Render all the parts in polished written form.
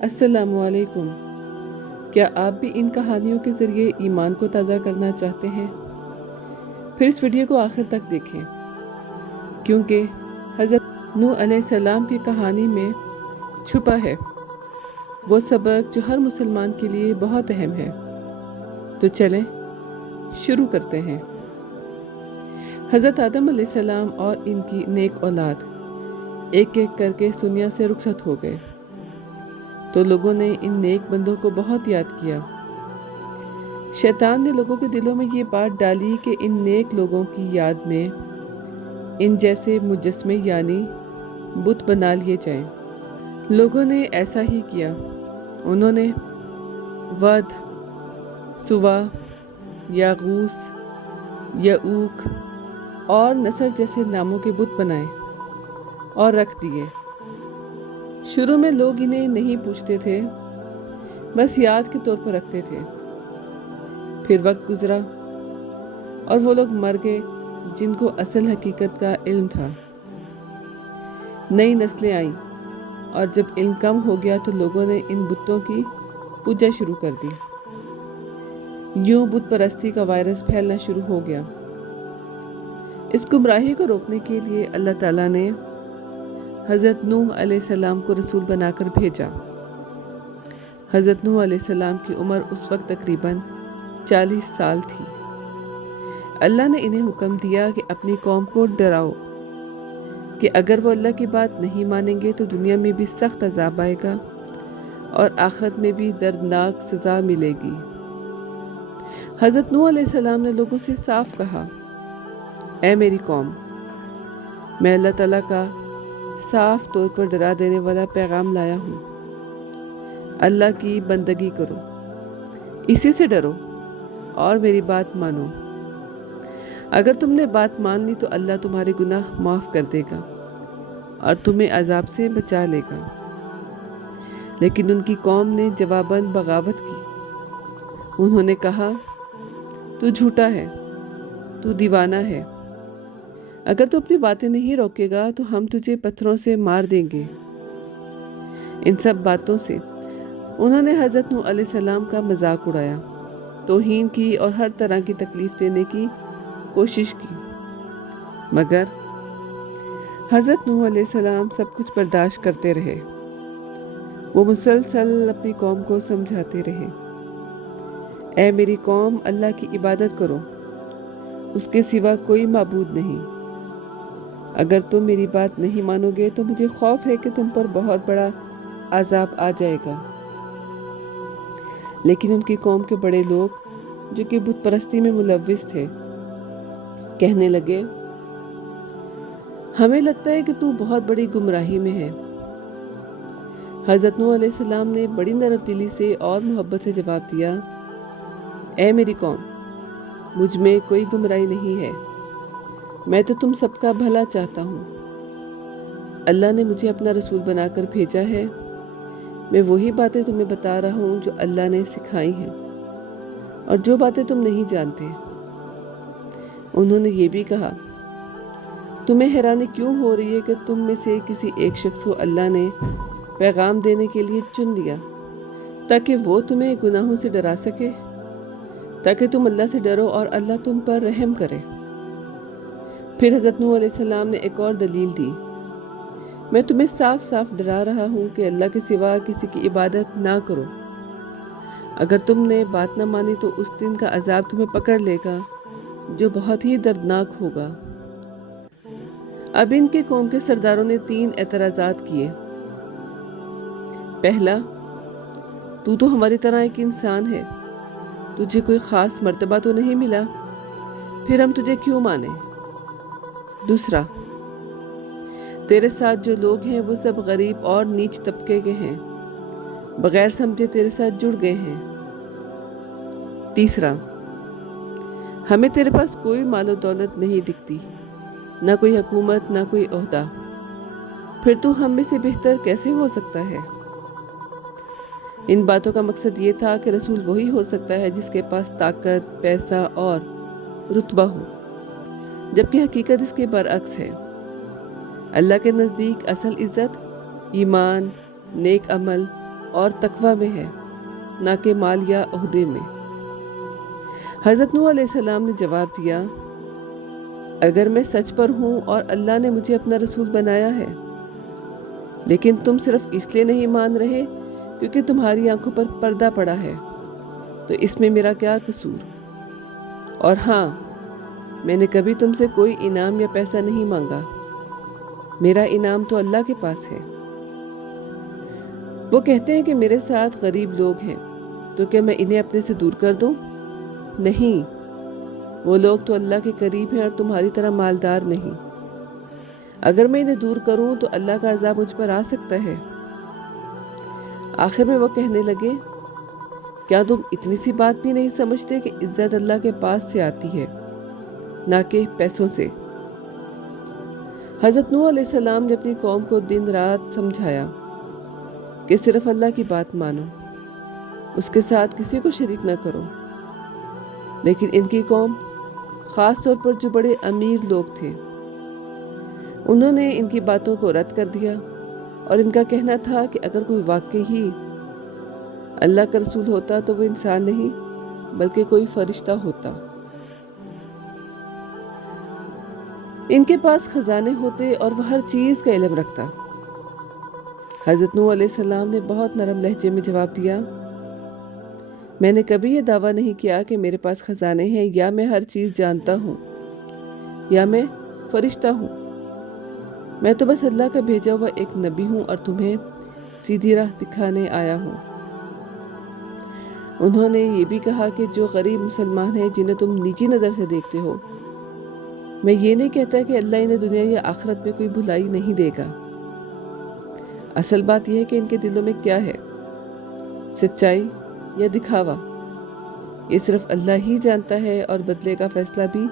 السلام علیکم۔ کیا آپ بھی ان کہانیوں کے ذریعے ایمان کو تازہ کرنا چاہتے ہیں؟ پھر اس ویڈیو کو آخر تک دیکھیں، کیونکہ حضرت نوح علیہ السلام کی کہانی میں چھپا ہے وہ سبق جو ہر مسلمان کے لیے بہت اہم ہے۔ تو چلیں شروع کرتے ہیں۔ حضرت آدم علیہ السلام اور ان کی نیک اولاد ایک ایک کر کے اس دنیا سے رخصت ہو گئے، تو لوگوں نے ان نیک بندوں کو بہت یاد کیا۔ شیطان نے لوگوں کے دلوں میں یہ بات ڈالی کہ ان نیک لوگوں کی یاد میں ان جیسے مجسمے یعنی بت بنا لیے جائیں۔ لوگوں نے ایسا ہی کیا۔ انہوں نے ود، سوا، یاغوث، یعوق اور نصر جیسے ناموں کے بت بنائے اور رکھ دیے۔ شروع میں لوگ انہیں نہیں پوچھتے تھے، بس یاد کے طور پر رکھتے تھے۔ پھر وقت گزرا اور وہ لوگ مر گئے جن کو اصل حقیقت کا علم تھا۔ نئی نسلیں آئیں اور جب علم کم ہو گیا تو لوگوں نے ان بتوں کی پوجا شروع کر دی۔ یوں بت پرستی کا وائرس پھیلنا شروع ہو گیا۔ اس گمراہی کو روکنے کے لیے اللہ تعالیٰ نے حضرت نوح علیہ السلام کو رسول بنا کر بھیجا۔ حضرت نوح علیہ السلام کی عمر اس وقت تقریباً 40 سال تھی۔ اللہ نے انہیں حکم دیا کہ اپنی قوم کو ڈراؤ کہ اگر وہ اللہ کی بات نہیں مانیں گے تو دنیا میں بھی سخت عذاب آئے گا اور آخرت میں بھی دردناک سزا ملے گی۔ حضرت نوح علیہ السلام نے لوگوں سے صاف کہا، اے میری قوم، میں اللہ تعالیٰ کا صاف طور پر ڈرا دینے والا پیغام لایا ہوں۔ اللہ کی بندگی کرو، اسی سے ڈرو اور میری بات مانو۔ اگر تم نے بات مان لی تو اللہ تمہارے گناہ معاف کر دے گا اور تمہیں عذاب سے بچا لے گا۔ لیکن ان کی قوم نے جواباً بغاوت کی۔ انہوں نے کہا، تو جھوٹا ہے، تو دیوانہ ہے۔ اگر تو اپنی باتیں نہیں روکے گا تو ہم تجھے پتھروں سے مار دیں گے۔ ان سب باتوں سے انہوں نے حضرت نوح علیہ السلام کا مذاق اڑایا، توہین کی اور ہر طرح کی تکلیف دینے کی کوشش کی، مگر حضرت نوح علیہ السلام سب کچھ برداشت کرتے رہے۔ وہ مسلسل اپنی قوم کو سمجھاتے رہے، اے میری قوم، اللہ کی عبادت کرو، اس کے سوا کوئی معبود نہیں۔ اگر تم میری بات نہیں مانو گے تو مجھے خوف ہے کہ تم پر بہت بڑا عذاب آ جائے گا۔ لیکن ان کی قوم کے بڑے لوگ جو کہ بت پرستی میں ملوث تھے کہنے لگے، ہمیں لگتا ہے کہ تو بہت بڑی گمراہی میں ہے۔ حضرت نوح علیہ السلام نے بڑی نرم دلی سے اور محبت سے جواب دیا، اے میری قوم، مجھ میں کوئی گمراہی نہیں ہے، میں تو تم سب کا بھلا چاہتا ہوں۔ اللہ نے مجھے اپنا رسول بنا کر بھیجا ہے۔ میں وہی باتیں تمہیں بتا رہا ہوں جو اللہ نے سکھائی ہیں اور جو باتیں تم نہیں جانتے۔ انہوں نے یہ بھی کہا، تمہیں حیرانی کیوں ہو رہی ہے کہ تم میں سے کسی ایک شخص کو اللہ نے پیغام دینے کے لیے چن لیا تاکہ وہ تمہیں گناہوں سے ڈرا سکے، تاکہ تم اللہ سے ڈرو اور اللہ تم پر رحم کرے۔ پھر حضرت نوح علیہ السلام نے ایک اور دلیل دی، میں تمہیں صاف صاف ڈرا رہا ہوں کہ اللہ کے سوا کسی کی عبادت نہ کرو۔ اگر تم نے بات نہ مانی تو اس دن کا عذاب تمہیں پکڑ لے گا جو بہت ہی دردناک ہوگا۔ اب ان کے قوم کے سرداروں نے 3 اعتراضات کیے۔ پہلا، تو ہماری طرح ایک انسان ہے، تجھے کوئی خاص مرتبہ تو نہیں ملا، پھر ہم تجھے کیوں مانیں؟ دوسرا، تیرے ساتھ جو لوگ ہیں وہ سب غریب اور نیچ طبقے کے ہیں، بغیر سمجھے تیرے ساتھ جڑ گئے ہیں۔ تیسرا، ہمیں تیرے پاس کوئی مال و دولت نہیں دکھتی، نہ کوئی حکومت، نہ کوئی عہدہ، پھر تو ہم میں سے بہتر کیسے ہو سکتا ہے؟ ان باتوں کا مقصد یہ تھا کہ رسول وہی ہو سکتا ہے جس کے پاس طاقت، پیسہ اور رتبہ ہو، جبکہ حقیقت اس کے برعکس ہے۔ اللہ کے نزدیک اصل عزت ایمان، نیک عمل اور تقوی میں ہے، نہ کہ مال یا عہدے میں۔ حضرت نوح علیہ السلام نے جواب دیا، اگر میں سچ پر ہوں اور اللہ نے مجھے اپنا رسول بنایا ہے، لیکن تم صرف اس لیے نہیں مان رہے کیونکہ تمہاری آنکھوں پر پردہ پڑا ہے، تو اس میں میرا کیا قصور؟ اور ہاں، میں نے کبھی تم سے کوئی انعام یا پیسہ نہیں مانگا، میرا انعام تو اللہ کے پاس ہے۔ وہ کہتے ہیں کہ میرے ساتھ غریب لوگ ہیں، تو کیا میں انہیں اپنے سے دور کر دوں؟ نہیں، وہ لوگ تو اللہ کے قریب ہیں اور تمہاری طرح مالدار نہیں۔ اگر میں انہیں دور کروں تو اللہ کا عذاب مجھ پر آ سکتا ہے۔ آخر میں وہ کہنے لگے، کیا تم اتنی سی بات بھی نہیں سمجھتے کہ عزت اللہ کے پاس سے آتی ہے، نہ کہ پیسوں سے؟ حضرت نوح علیہ السلام نے اپنی قوم کو دن رات سمجھایا کہ صرف اللہ کی بات مانو، اس کے ساتھ کسی کو شریک نہ کرو، لیکن ان کی قوم، خاص طور پر جو بڑے امیر لوگ تھے، انہوں نے ان کی باتوں کو رد کر دیا، اور ان کا کہنا تھا کہ اگر کوئی واقعی ہی اللہ کا رسول ہوتا تو وہ انسان نہیں بلکہ کوئی فرشتہ ہوتا۔ ان کے پاس خزانے ہوتے اور وہ ہر چیز کا علم رکھتا۔ حضرت نوح علیہ السلام نے بہت نرم لہجے میں جواب دیا، میں نے کبھی یہ دعویٰ نہیں کیا کہ میرے پاس خزانے ہیں، یا میں ہر چیز جانتا ہوں، یا میں فرشتہ ہوں۔ میں تو بس اللہ کا بھیجا ہوا ایک نبی ہوں اور تمہیں سیدھی راہ دکھانے آیا ہوں۔ انہوں نے یہ بھی کہا کہ جو غریب مسلمان ہیں جنہیں تم نیچی نظر سے دیکھتے ہو، میں یہ نہیں کہتا کہ اللہ انہیں دنیا یا آخرت میں کوئی بھلائی نہیں دے گا۔ اصل بات یہ ہے کہ ان کے دلوں میں کیا ہے، سچائی یا دکھاوا، یہ صرف اللہ ہی جانتا ہے، اور بدلے کا فیصلہ بھی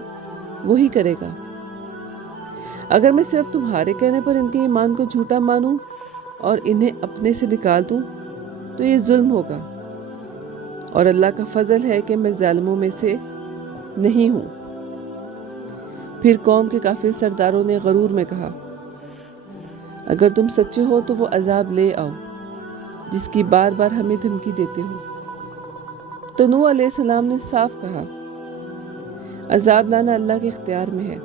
وہی کرے گا۔ اگر میں صرف تمہارے کہنے پر ان کے ایمان کو جھوٹا مانوں اور انہیں اپنے سے نکال دوں تو یہ ظلم ہوگا، اور اللہ کا فضل ہے کہ میں ظالموں میں سے نہیں ہوں۔ پھر قوم کے کافر سرداروں نے غرور میں کہا، اگر تم سچے ہو تو وہ عذاب لے آؤ جس کی بار بار ہمیں دھمکی دیتے ہو۔ تو نوح علیہ السلام نے صاف کہا، عذاب لانا اللہ کے اختیار میں ہے،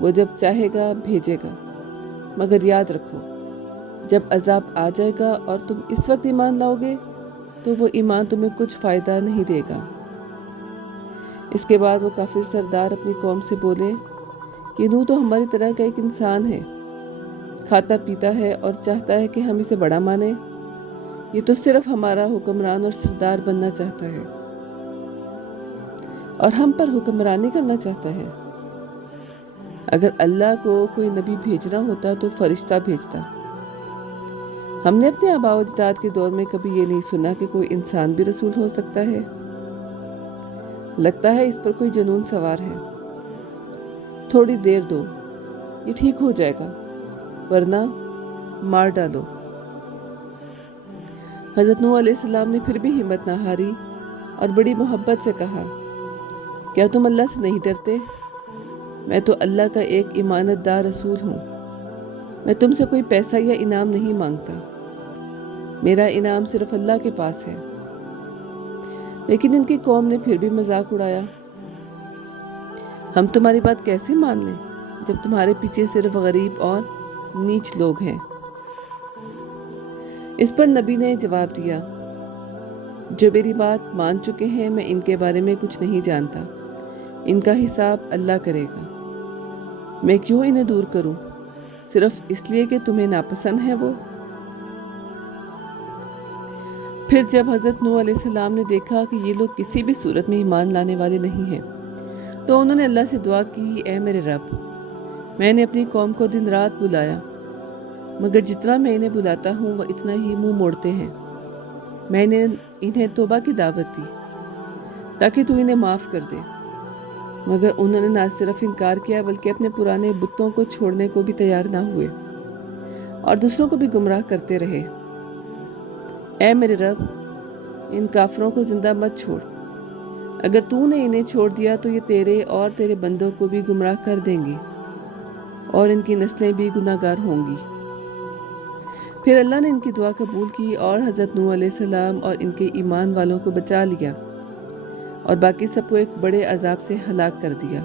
وہ جب چاہے گا بھیجے گا، مگر یاد رکھو جب عذاب آ جائے گا اور تم اس وقت ایمان لاؤ گے تو وہ ایمان تمہیں کچھ فائدہ نہیں دے گا۔ اس کے بعد وہ کافر سردار اپنی قوم سے بولے، یہ نوح تو ہماری طرح کا ایک انسان ہے، کھاتا پیتا ہے اور چاہتا ہے کہ ہم اسے بڑا مانیں، یہ تو صرف ہمارا حکمران اور سردار بننا چاہتا ہے، اور ہم پر حکمرانی کرنا چاہتا ہے۔ اگر اللہ کو کوئی نبی بھیجنا ہوتا تو فرشتہ بھیجتا۔ ہم نے اپنے آباء و اجداد کے دور میں کبھی یہ نہیں سنا کہ کوئی انسان بھی رسول ہو سکتا ہے۔ لگتا ہے اس پر کوئی جنون سوار ہے۔ تھوڑی دیر دو، یہ ٹھیک ہو جائے گا، ورنہ مار ڈالو۔ حضرت نوح علیہ السلام نے پھر بھی ہمت نہ ہاری اور بڑی محبت سے کہا، کیا تم اللہ سے نہیں ڈرتے؟ میں تو اللہ کا ایک امانت دار رسول ہوں، میں تم سے کوئی پیسہ یا انعام نہیں مانگتا، میرا انعام صرف اللہ کے پاس ہے۔ لیکن ان کی قوم نے پھر بھی مذاق اڑایا، ہم تمہاری بات کیسے مان لیں جب تمہارے پیچھے صرف غریب اور نیچ لوگ ہیں؟ اس پر نبی نے جواب دیا، جو میری بات مان چکے ہیں میں ان کے بارے میں کچھ نہیں جانتا، ان کا حساب اللہ کرے گا، میں کیوں انہیں دور کروں صرف اس لیے کہ تمہیں ناپسند ہے وہ؟ پھر جب حضرت نوح علیہ السلام نے دیکھا کہ یہ لوگ کسی بھی صورت میں ایمان لانے والے نہیں ہیں تو انہوں نے اللہ سے دعا کی، اے میرے رب، میں نے اپنی قوم کو دن رات بلایا، مگر جتنا میں انہیں بلاتا ہوں وہ اتنا ہی منہ موڑتے ہیں۔ میں نے انہیں توبہ کی دعوت دی تاکہ تو انہیں معاف کر دے، مگر انہوں نے نہ صرف انکار کیا بلکہ اپنے پرانے بتوں کو چھوڑنے کو بھی تیار نہ ہوئے اور دوسروں کو بھی گمراہ کرتے رہے۔ اے میرے رب، ان کافروں کو زندہ مت چھوڑ، اگر تو نے انہیں چھوڑ دیا تو یہ تیرے اور تیرے بندوں کو بھی گمراہ کر دیں گے اور ان کی نسلیں بھی گناہگار ہوں گی۔ پھر اللہ نے ان کی دعا قبول کی اور حضرت نوح علیہ السلام اور ان کے ایمان والوں کو بچا لیا اور باقی سب کو ایک بڑے عذاب سے ہلاک کر دیا۔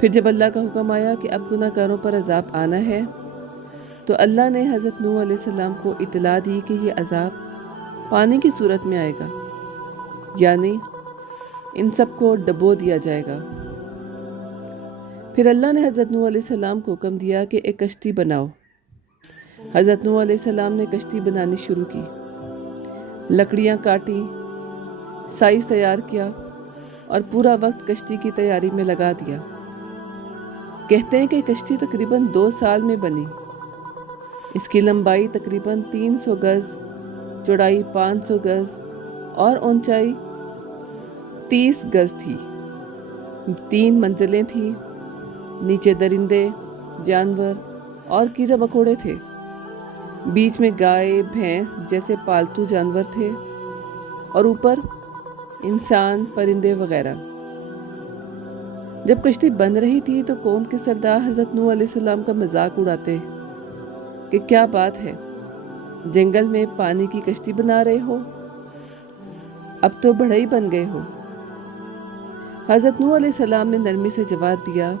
پھر جب اللہ کا حکم آیا کہ اب گناہ گاروں پر عذاب آنا ہے تو اللہ نے حضرت نوح علیہ السلام کو اطلاع دی کہ یہ عذاب پانی کی صورت میں آئے گا، یعنی ان سب کو ڈبو دیا جائے گا۔ پھر اللہ نے حضرت نوح علیہ السلام کو حکم دیا کہ ایک کشتی بناؤ۔ حضرت نوح علیہ السلام نے کشتی بنانی شروع کی، لکڑیاں کاٹی، سائز تیار کیا اور پورا وقت کشتی کی تیاری میں لگا دیا۔ کہتے ہیں کہ کشتی تقریباً 2 سال میں بنی۔ اس کی لمبائی تقریباً 300 گز، چوڑائی 500 گز اور اونچائی 30 گز تھی۔ 3 منزلیں تھیں، نیچے درندے، جانور اور کیڑے مکوڑے تھے، بیچ میں گائے بھینس جیسے پالتو جانور تھے اور اوپر انسان، پرندے وغیرہ۔ جب کشتی بن رہی تھی تو قوم کے سردار حضرت نوح علیہ السلام کا مذاق اڑاتے کہ کیا بات ہے، جنگل میں پانی کی کشتی بنا رہے ہو، اب تو بڑھئی بن گئے ہو۔ حضرت نوح علیہ السلام نے نرمی سے جواب دیا،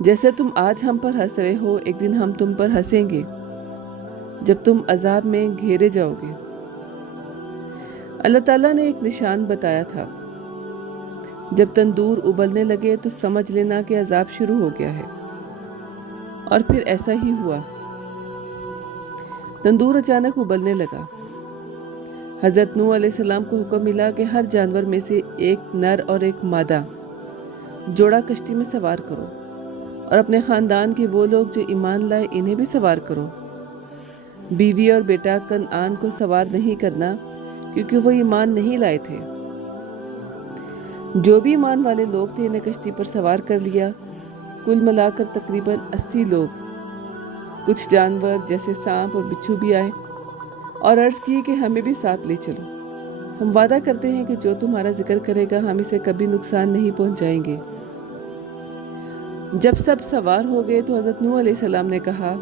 جیسے تم آج ہم پر ہنس رہے ہو، ایک دن ہم تم پر ہنسیں گے جب تم عذاب میں گھیرے جاؤ گے۔ اللہ تعالیٰ نے ایک نشان بتایا تھا، جب تندور ابلنے لگے تو سمجھ لینا کہ عذاب شروع ہو گیا ہے، اور پھر ایسا ہی ہوا۔ تندور اچانک ابلنے لگا۔ حضرت نوح علیہ السلام کو حکم ملا کہ ہر جانور میں سے ایک نر اور ایک مادہ جوڑا کشتی میں سوار کرو، اور اپنے خاندان کے وہ لوگ جو ایمان لائے انہیں بھی سوار کرو۔ بیوی اور بیٹا کنعان کو سوار نہیں کرنا، کیونکہ وہ ایمان نہیں لائے تھے۔ جو بھی ایمان والے لوگ تھے انہیں کشتی پر سوار کر لیا، کل ملا کر تقریباً 80 لوگ۔ کچھ جانور جیسے سانپ اور بچھو بھی آئے اور عرض کی کہ ہمیں بھی ساتھ لے چلو، ہم وعدہ کرتے ہیں کہ جو تمہارا ذکر کرے گا ہم اسے کبھی نقصان نہیں پہنچائیں گے۔ جب سب سوار ہو گئے تو حضرت نوح علیہ السلام نے کہا،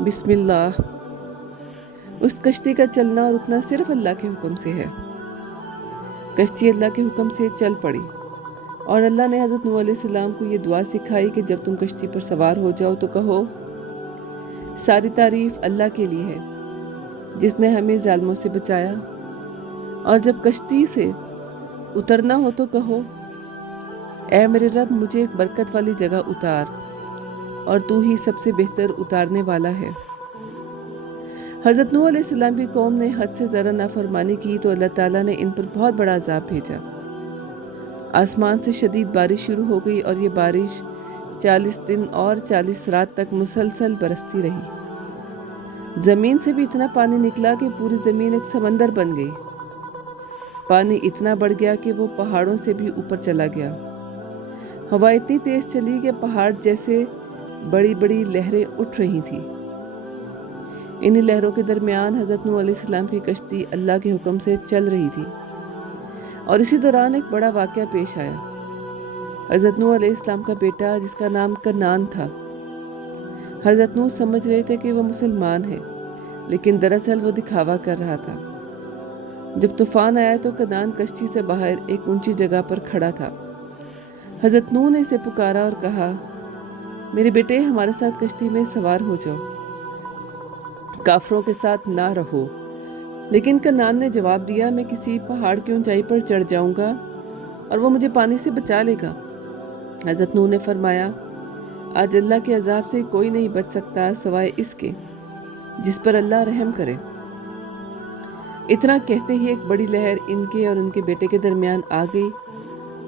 بسم اللہ۔ اس کشتی کا چلنا اور رکنا صرف اللہ کے حکم سے ہے۔ کشتی اللہ کے حکم سے چل پڑی، اور اللہ نے حضرت نوح علیہ السلام کو یہ دعا سکھائی کہ جب تم کشتی پر سوار ہو جاؤ تو کہو، ساری تعریف اللہ کے لیے ہے جس نے ہمیں ظالموں سے بچایا، اور جب کشتی سے اترنا ہو تو کہو، اے میرے رب مجھے ایک برکت والی جگہ اتار، اور تو ہی سب سے بہتر اتارنے والا ہے۔ حضرت نوح علیہ السلام کی قوم نے حد سے زیادہ نافرمانی کی تو اللہ تعالیٰ نے ان پر بہت بڑا عذاب بھیجا۔ آسمان سے شدید بارش شروع ہو گئی، اور یہ بارش 40 دن اور 40 رات تک مسلسل برستی رہی۔ زمین سے بھی اتنا پانی نکلا کہ پوری زمین ایک سمندر بن گئی۔ پانی اتنا بڑھ گیا کہ وہ پہاڑوں سے بھی اوپر چلا گیا۔ ہوا اتنی تیز چلی کہ پہاڑ جیسے بڑی بڑی لہریں اٹھ رہی تھیں۔ انہی لہروں کے درمیان حضرت نوح علیہ السلام کی کشتی اللہ کے حکم سے چل رہی تھی، اور اسی دوران ایک بڑا واقعہ پیش آیا۔ حضرت نوح علیہ السلام کا بیٹا جس کا نام کنعان تھا، حضرت نوح سمجھ رہے تھے کہ وہ مسلمان ہے، لیکن دراصل وہ دکھاوا کر رہا تھا۔ جب طوفان آیا تو کنعان کشتی سے باہر ایک اونچی جگہ پر کھڑا تھا۔ حضرت نوح نے اسے پکارا اور کہا، میرے بیٹے ہمارے ساتھ کشتی میں سوار ہو جاؤ، کافروں کے ساتھ نہ رہو۔ لیکن کنعان نے جواب دیا، میں کسی پہاڑ کی اونچائی پر چڑھ جاؤں گا اور وہ مجھے پانی سے بچا لے گا۔ حضرت نوح نے فرمایا، آج اللہ کے عذاب سے کوئی نہیں بچ سکتا سوائے اس کے جس پر اللہ رحم کرے۔ اتنا کہتے ہی ایک بڑی لہر ان کے اور ان کے بیٹے کے درمیان آ گئی،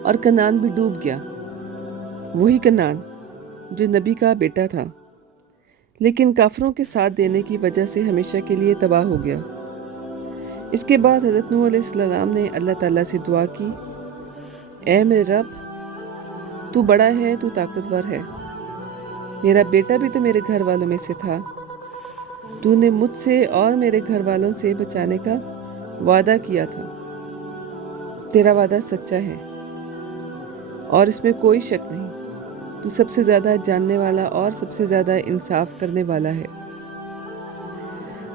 اور کنعان بھی ڈوب گیا۔ وہی کنعان جو نبی کا بیٹا تھا، لیکن کافروں کے ساتھ دینے کی وجہ سے ہمیشہ کے لیے تباہ ہو گیا۔ اس کے بعد حضرت نوح علیہ السلام نے اللہ تعالیٰ سے دعا کی، اے میرے رب، تو بڑا ہے، تو طاقتور ہے، میرا بیٹا بھی تو میرے گھر والوں میں سے تھا، تو نے مجھ سے اور میرے گھر والوں سے بچانے کا وعدہ کیا تھا، تیرا وعدہ سچا ہے اور اس میں کوئی شک نہیں، تو سب سے زیادہ جاننے والا اور سب سے زیادہ انصاف کرنے والا ہے۔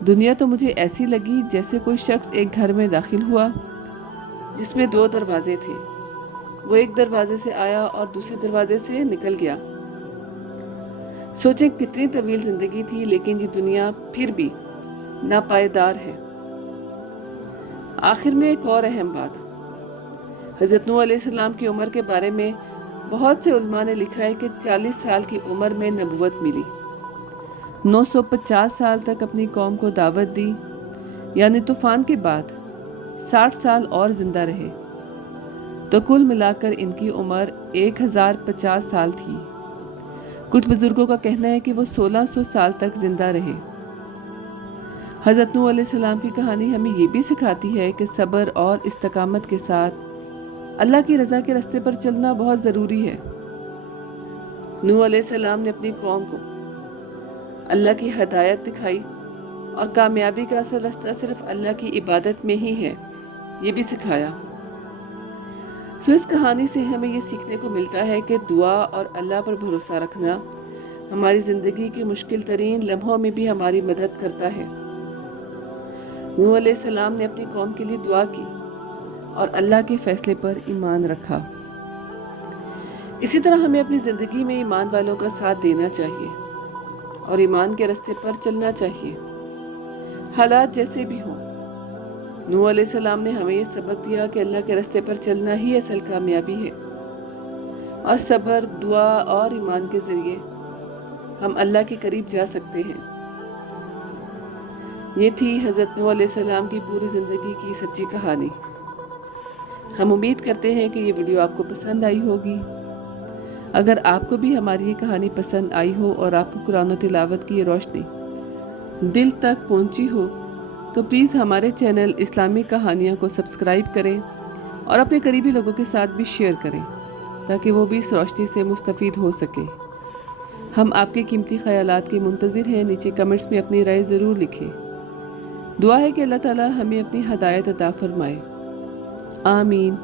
دنیا تو مجھے ایسی لگی جیسے کوئی شخص ایک گھر میں داخل ہوا جس میں 2 دروازے تھے۔ وہ ایک دروازے سے آیا اور دوسرے دروازے سے نکل گیا۔ سوچیں کتنی طویل زندگی تھی، لیکن یہ دنیا پھر بھی ناپائیدار ہے۔ آخر میں ایک اور اہم بات، حضرت نوح علیہ السلام کی عمر کے بارے میں بہت سے علماء نے لکھا ہے کہ 40 سال کی عمر میں نبوت ملی، 950 سال تک اپنی قوم کو دعوت دی، یعنی طوفان کے بعد 60 سال اور زندہ رہے، تو کل ملا کر ان کی عمر 1050 سال تھی۔ کچھ بزرگوں کا کہنا ہے کہ وہ 1600 سال تک زندہ رہے۔ حضرت نوح علیہ السلام کی کہانی ہمیں یہ بھی سکھاتی ہے کہ صبر اور استقامت کے ساتھ اللہ کی رضا کے راستے پر چلنا بہت ضروری ہے۔ نوح علیہ السلام نے اپنی قوم کو اللہ کی ہدایت دکھائی، اور کامیابی کا اصل راستہ صرف اللہ کی عبادت میں ہی ہے، یہ بھی سکھایا۔ اس کہانی سے ہمیں یہ سیکھنے کو ملتا ہے کہ دعا اور اللہ پر بھروسہ رکھنا ہماری زندگی کے مشکل ترین لمحوں میں بھی ہماری مدد کرتا ہے۔ نوح علیہ السلام نے اپنی قوم کے لیے دعا کی اور اللہ کے فیصلے پر ایمان رکھا۔ اسی طرح ہمیں اپنی زندگی میں ایمان والوں کا ساتھ دینا چاہیے اور ایمان کے راستے پر چلنا چاہیے، حالات جیسے بھی ہوں۔ نوح علیہ السلام نے ہمیں یہ سبق دیا کہ اللہ کے راستے پر چلنا ہی اصل کامیابی ہے، اور صبر، دعا اور ایمان کے ذریعے ہم اللہ کے قریب جا سکتے ہیں۔ یہ تھی حضرت نوح علیہ السلام کی پوری زندگی کی سچی کہانی۔ ہم امید کرتے ہیں کہ یہ ویڈیو آپ کو پسند آئی ہوگی۔ اگر آپ کو بھی ہماری یہ کہانی پسند آئی ہو اور آپ کو قرآن و تلاوت کی یہ روشنی دل تک پہنچی ہو، تو پلیز ہمارے چینل اسلامی کہانیاں کو سبسکرائب کریں اور اپنے قریبی لوگوں کے ساتھ بھی شیئر کریں تاکہ وہ بھی اس روشنی سے مستفید ہو سکے۔ ہم آپ کے قیمتی خیالات کے منتظر ہیں۔ نیچے کمنٹس میں اپنی رائے ضرور لکھیں۔ دعا ہے کہ اللہ تعالی ہمیں اپنی ہدایت عطا فرمائے۔ آمین۔